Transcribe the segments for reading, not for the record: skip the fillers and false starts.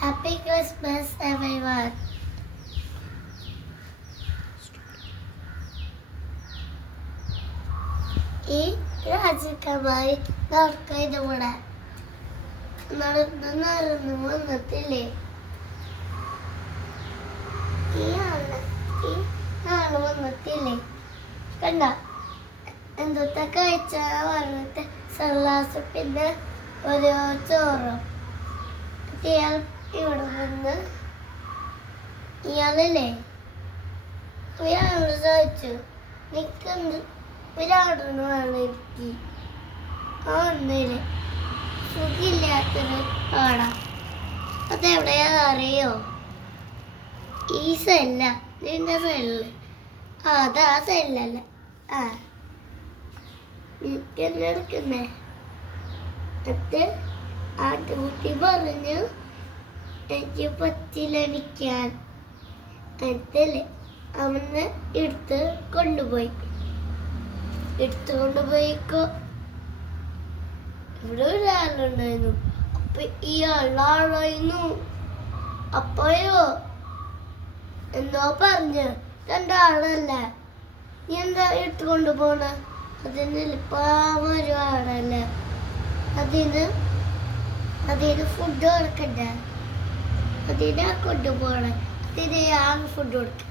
Happy Christmas, everyone. ഈ രാജകമായി നടക്കയിലൂടെ നടന്നു വന്നിട്ടില്ലേ? ഈ ആള് വന്നിട്ടില്ലേ? കണ്ട എന്തൊക്കെ കഴിച്ച പറഞ്ഞിട്ട് സല്ലാസ് പിന്നെ ഒരു ചോറും. ഇയാൾ ഇവിടെ വന്ന് ഇയാളല്ലേ ഇയാളോട് ചോദിച്ചു, നിനക്കെന്ത് ഒരാടൊന്ന് വേണം എനിക്ക്. ആ ഒന്നില് സുഖില്ലാത്തൊരു ആടാ. അതെവിടെയാ അറിയോ? ഈ സെല്ല നിന്റെ സെല്ല്. അതാ സെല്ലല്ല. ആ നിനക്കെന്നെ എടുക്കുന്നേ. എന്നിട്ട് ആട്ടുകുട്ടി പറഞ്ഞു എനിക്ക് പറ്റില്ല നിൽക്കാൻ. എന്നിട്ടല്ലേ അവനെ എടുത്തുകൊണ്ടുപോയിക്കോ. ഇവിടെ ഒരാളുണ്ടായിരുന്നു. അപ്പൊ ഇയാളാളായിരുന്നു. അപ്പോയോ എന്തോ പറഞ്ഞു, രണ്ടാളല്ല, നീ എന്താ എടുത്തുകൊണ്ട് പോണ? അതിന് പാവം ഒരു ആളല്ല. അതിന് ഫുഡ് കൊടുക്കണ്ടേ? അതിനാ കൊണ്ടുപോണേ. അതിന് ഞാൻ ഫുഡ് കൊടുക്ക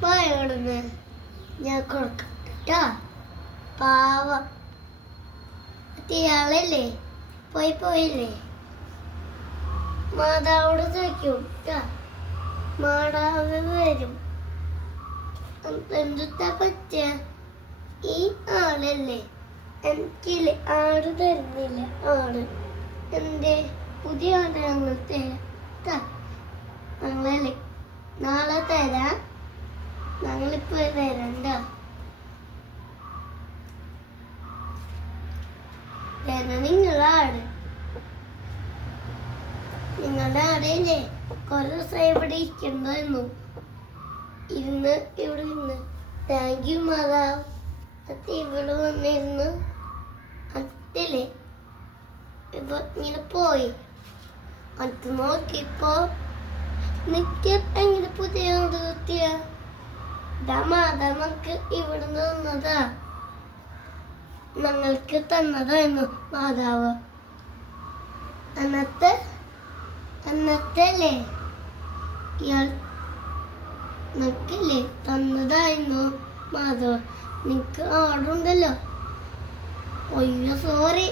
പോയോടുന്ന് ഞാൻ കൊടുക്കാം കേട്ടാ. പാവം ഇയാളല്ലേ പോയില്ലേ? മാതാവോട് ചോദിക്കും കേട്ടാ. മാതാവ് വരും. എന്തുട്ടാ പറ്റിയ? ഈ ആളല്ലേ എനിക്കില്ലേ ആട് തരുന്നില്ല. ആട് എന്തേ പുതിയ ആട് ഞങ്ങൾ തരാം. ഞങ്ങളല്ലേ നാളെ തരാം. ഞങ്ങളിപ്പോ വരണ്ട. നിങ്ങളുടെ ആടേല്ലേ കുറെ ദിവസം ഇവിടെ ഇരിക്കണ്ടായിരുന്നു. ഇവിടെ ഇരുന്ന് താങ്ക് യു മാതാവ്. അത് ഇവിടെ വന്നിരുന്നു. അതില്ലേ ഇപ്പൊ ഇങ്ങനെ പോയി. അത് നോക്കിയപ്പോ നിക്ക് എങ്ങനെ പുതിയ ആട് കിട്ടിയ? മാതാവ് നമുക്ക് ഇവിടുന്ന് തന്നതാ. ഞങ്ങൾക്ക് തന്നതായിരുന്നു മാതാവ്. എന്നത്തല്ലേ ഇയാൾ നിനക്കില്ലേ തന്നതായിരുന്നു മാധവ്. നിനക്ക് ആടുണ്ടല്ലോ. അയ്യോ സോറി.